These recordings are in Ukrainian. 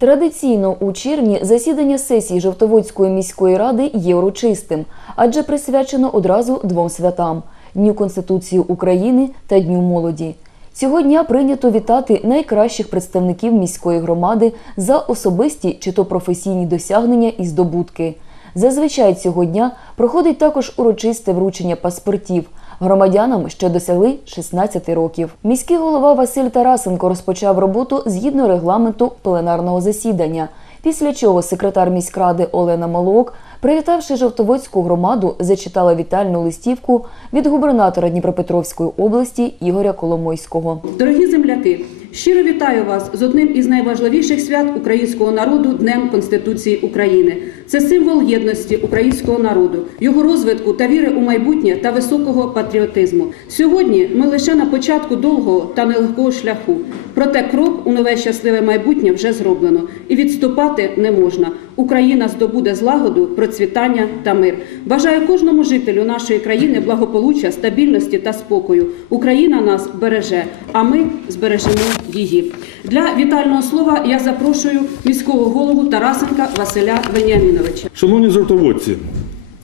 Традиційно у червні засідання сесії Жовтоводської міської ради є урочистим, адже присвячено одразу двом святам Дню Конституції України та Дню молоді. Цього дня прийнято вітати найкращих представників міської громади за особисті чи то професійні досягнення і здобутки. Зазвичай цього дня проходить також урочисте вручення паспортів громадянам, що досягли 16 років. Міський голова Василь Тарасенко розпочав роботу згідно регламенту пленарного засідання. Після чого секретар міськради Олена Малок, привітавши Жовтоводську громаду, зачитала вітальну листівку від губернатора Дніпропетровської області Ігоря Коломойського. Дорогі земляки, щиро вітаю вас з одним із найважливіших свят українського народу Днем Конституції України. Це символ єдності українського народу, його розвитку та віри у майбутнє та високого патріотизму. Сьогодні ми лише на початку довгого та нелегкого шляху. Проте крок у нове щасливе майбутнє вже зроблено, і відступати не можна. Україна здобуде злагоду, процвітання та мир. Бажаю кожному жителю нашої країни благополуччя, стабільності та спокою. Україна нас береже, а ми збережемо її. Для вітального слова я запрошую міського голову Тарасенка Василя Веніаміновича. Шановні жовтоводці,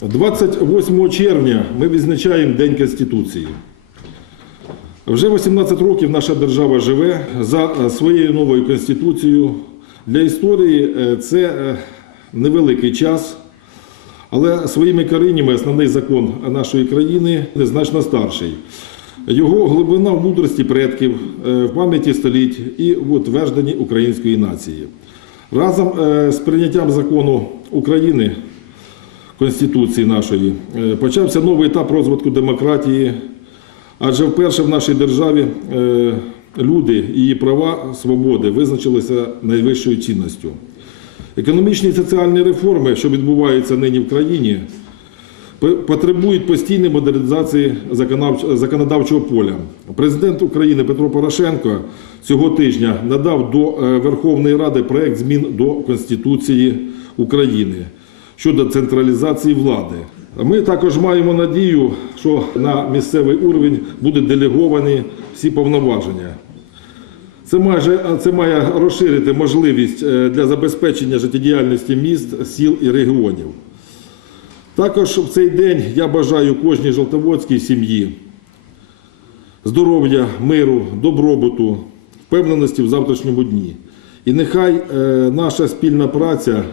28 червня ми відзначаємо День Конституції. Вже 18 років наша держава живе за своєю новою конституцією. Для історії е, це е, невеликий час, але своїми коріннями основний закон нашої країни значно старший. Його глибина в мудрості предків, е, в пам'яті століть і в утвердженні української нації. Разом е, з прийняттям закону України Конституції нашої е, почався новий етап розвитку демократії, адже вперше в нашій державі люди її права, свободи визначилися найвищою цінністю. Економічні і соціальні реформи, що відбуваються нині в країні, потребують постійної модернізації законодавчого поля. Президент України Петро Порошенко цього тижня надав до е, Верховної Ради проект змін до Конституції України щодо централізації влади. Ми також маємо надію, що на місцевий уровень будуть делеговані всі повноваження. Це, майже, це має розширити можливість е, для забезпечення життєдіяльності міст, сіл і регіонів. Також в цей день я бажаю кожній жовтоводській сім'ї здоров'я, миру, добробуту, впевненості в завтрашньому дні. І нехай е, наша спільна праця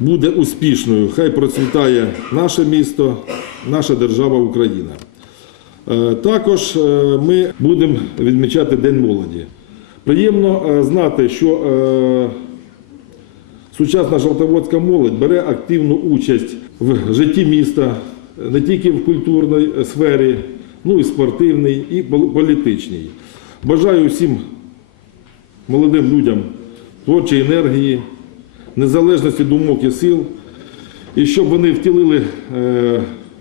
буде успішною, хай процвітає наше місто, наша держава Україна. Е, Також е, ми будемо відмічати День молоді. Приємно е, знати, що сучасна жовтоводська молодь бере активну участь в житті міста не тільки в культурній сфері, ну і спортивній, і політичній. Бажаю всім молодим людям творчої енергії, незалежності думок і сил, і щоб вони втілили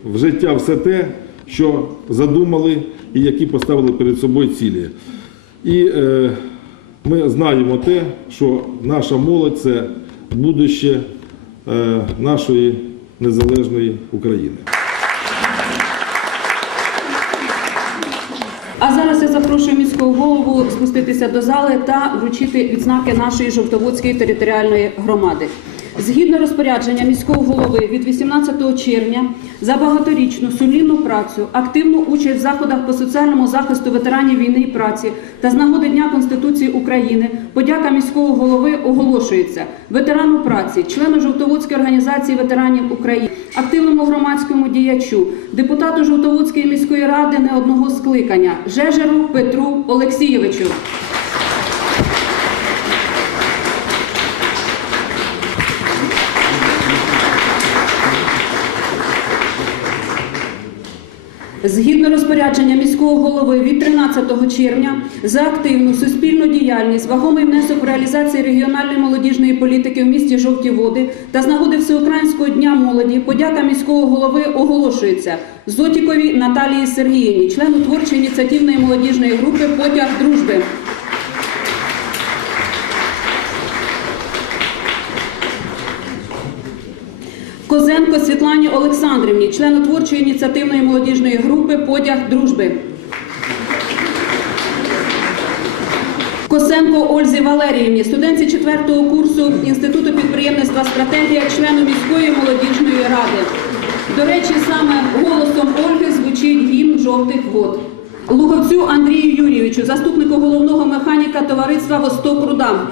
в життя все те, що задумали і які поставили перед собою цілі. І е, ми знаємо те, що наша молодь це будуще е, нашої незалежної України. А зараз я запрошую міського голову спуститися до зали та вручити відзнаки нашої Жовтоводської територіальної громади. Згідно розпорядження міського голови від 18 червня за багаторічну сумлінну працю, активну участь в заходах по соціальному захисту ветеранів війни і праці та з нагоди Дня Конституції України подяка міського голови оголошується ветерану праці, члену Жовтоводської організації ветеранів України, активному громадському діячу, депутату Жовтоводської міської ради не одного скликання Жежеру Петру Олексійовичу. Згідно розпорядження міського голови від 13 червня за активну суспільну діяльність, вагомий внесок в реалізації регіональної молодіжної політики в місті Жовті Води та з нагоди Всеукраїнського дня молоді подяка міського голови оголошується Зотікові Наталії Сергіївні, члену творчої ініціативної молодіжної групи Потяг дружби. Козенко Світлані Олександрівні, члену творчої ініціативної молодіжної групи Подяг дружби. Косенко Ользі Валеріївні, студентці 4-го курсу Інституту підприємництва стратегія, члену міської молодіжної ради. До речі, саме голосом Ольги звучить гімн жовтих вод. Луговцю Андрію Юрійовичу, заступнику головного механіка товариства Восток Руда.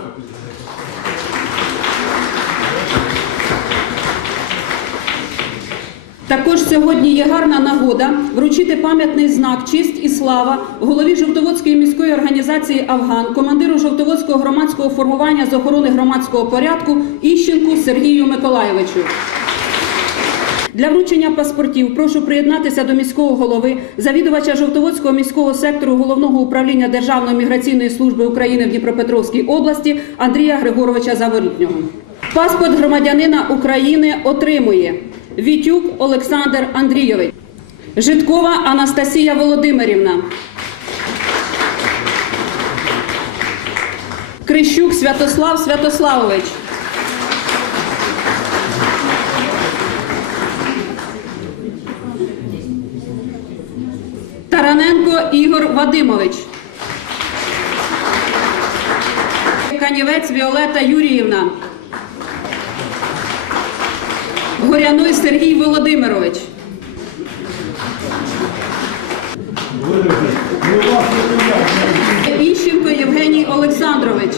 Також сьогодні є гарна нагода вручити пам'ятний знак Честь і слава голові Жовтоводської міської організації Афган, командиру Жовтоводського громадського формування з охорони громадського порядку Іщенку Сергію Миколайовичу. Для вручення паспортів прошу приєднатися до міського голови, завідувача Жовтоводського міського сектору головного управління Державної міграційної служби України в Дніпропетровській області Андрія Григоровича Заворітнього. Паспорт громадянина України отримує Вітюк Олександр Андрійович, Житкова Анастасія Володимирівна, Крищук Святослав Святославович. Тараненко Ігор Вадимович. Канівець Віолета Юріївна. Горяной Сергій Володимирович. Іщенко Євгеній Олександрович.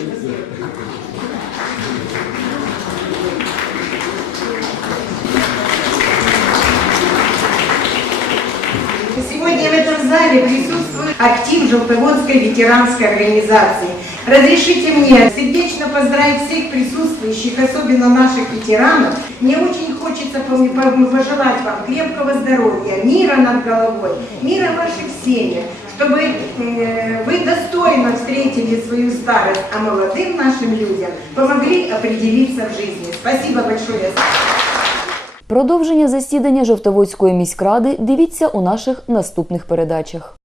Сегодня в этом зале присутствует актив Желтоводской ветеранской организации. Разрешите мне сердечно поздравить всех присутствующих, особенно наших ветеранов. Мне очень хочется пом- пом- пожелать вам крепкого здоровья, мира над головой, мира в ваших семьях, чтобы э, вы достойно встретили свою старость, а молодым нашим людям помогли определиться в жизни. Спасибо большое. Продовження засідання Жовтоводської міськради дивіться у наших наступних передачах.